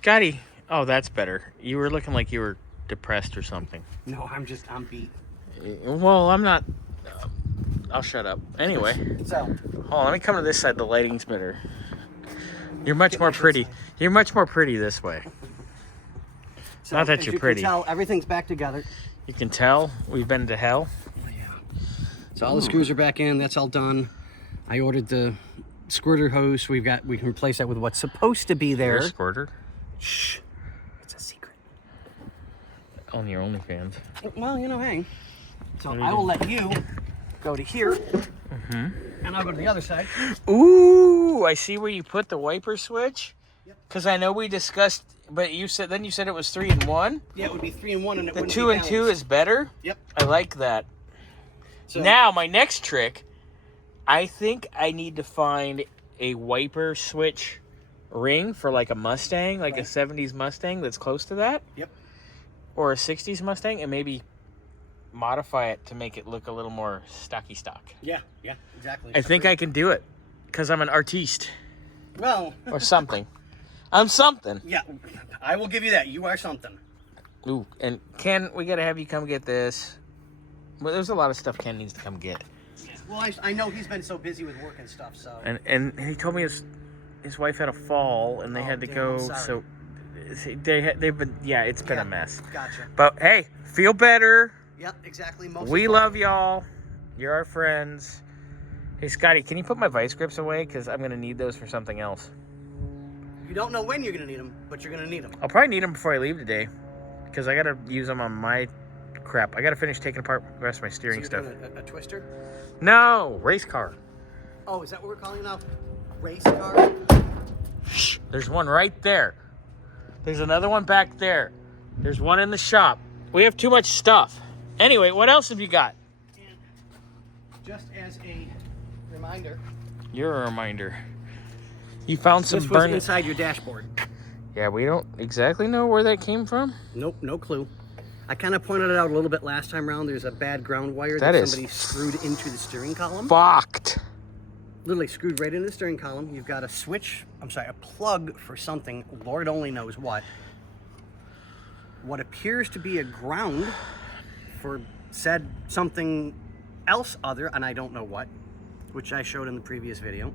Scotty. Oh, that's better. You were looking like you were depressed or something. No, I'm beat. Well, I'm not. I'll shut up. Anyway. So. Hold on, let me come to this side. The lighting's better. You're much more pretty. You're much more pretty this way. So, not that you're pretty. You can tell, everything's back together. You can tell we've been to hell. Oh, yeah. So all the screws are back in. That's all done. I ordered the squirter hose. We can replace that with what's supposed to be there. Your squirter? Shh. It's a secret. On your OnlyFans. Well, you know, hey. So I will let you go to here. And I'll go to the other side. Ooh, I see where you put the wiper switch. Yep. Because I know we discussed, but you said it was 3 in 1. Yeah, it would be 3 in 1, and it wouldn't be 2 and 2 is better. Yep. I like that. So now my next trick, I think I need to find a wiper switch ring for like a Mustang, like a 70s Mustang that's close to that. Yep. Or a 60s Mustang, and maybe modify it to make it look a little more stocky stock. Yeah, exactly. I think I can do it because I'm an artiste. Well. Or something. I'm something. Yeah, I will give you that. You are something. Ooh, and Ken, we got to have you come get this. Well, there's a lot of stuff Ken needs to come get. Well, I know he's been so busy with work and stuff, so. And he told me his wife had a fall and they had to go. So they've been it's been a mess. Gotcha. But hey, feel better. Yep, exactly. We love y'all. You're our friends. Hey, Scotty, can you put my vice grips away? Because I'm going to need those for something else. You don't know when you're going to need them, but you're going to need them. I'll probably need them before I leave today. Because I got to use them on my crap. I got to finish taking apart the rest of my steering stuff. Doing a twister? No, race car. Oh, is that what we're calling it now? Race car? Shh, there's one right there. There's another one back there. There's one in the shop. We have too much stuff. Anyway, what else have you got? And just as a reminder. You're a reminder. You found some this was burn inside your dashboard. Yeah, we don't exactly know where that came from. Nope, no clue. I kind of pointed it out a little bit last time around. There's a bad ground wire that somebody screwed into the steering column. Fucked. Literally screwed right into the steering column. You've got a a plug for something, Lord only knows what. What appears to be a ground for said something else other, and I don't know what, which I showed in the previous video.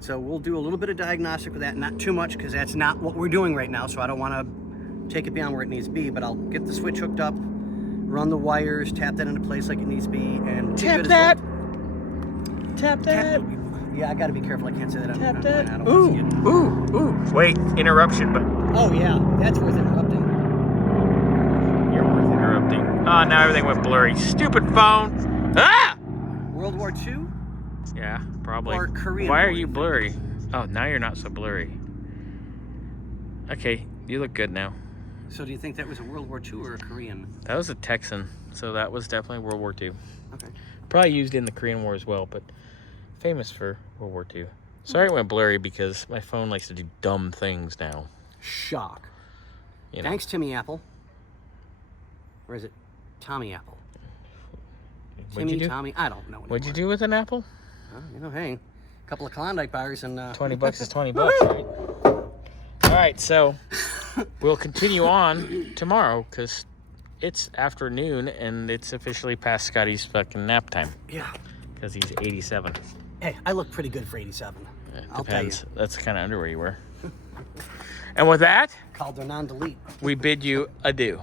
So we'll do a little bit of diagnostic with that, not too much, because that's not what we're doing right now, so I don't want to take it beyond where it needs to be, but I'll get the switch hooked up, run the wires, tap that into place like it needs to be, and tap that! Tap that! Yeah, I gotta be careful, I can't say that. Tap that! Ooh! Wait, interruption, but... Oh yeah, that's worth interrupting. You're worth interrupting. Oh, now everything went blurry. Stupid phone! Ah! World War II? Yeah, probably. Or Korean. Why are you blurry? Oh, now you're not so blurry. Okay, you look good now. So do you think that was a World War II or a Korean? That was a Texan, so that was definitely World War II. Okay. Probably used in the Korean War as well, but famous for World War II. Sorry it went blurry because my phone likes to do dumb things now. Shock. You know. Thanks, Timmy Apple. Or is it Tommy Apple? What'd you do? Tommy, I don't know anymore. What'd you do with an apple? You know, hey, a couple of Klondike bars and... $20 is $20, right? All right, so we'll continue on tomorrow because it's afternoon and it's officially past Scotty's fucking nap time. Yeah. Because he's 87. Hey, I look pretty good for 87. I'll Depends. tell you. That's the kind of underwear you wear. And with that, Called their non-delete. we bid you adieu.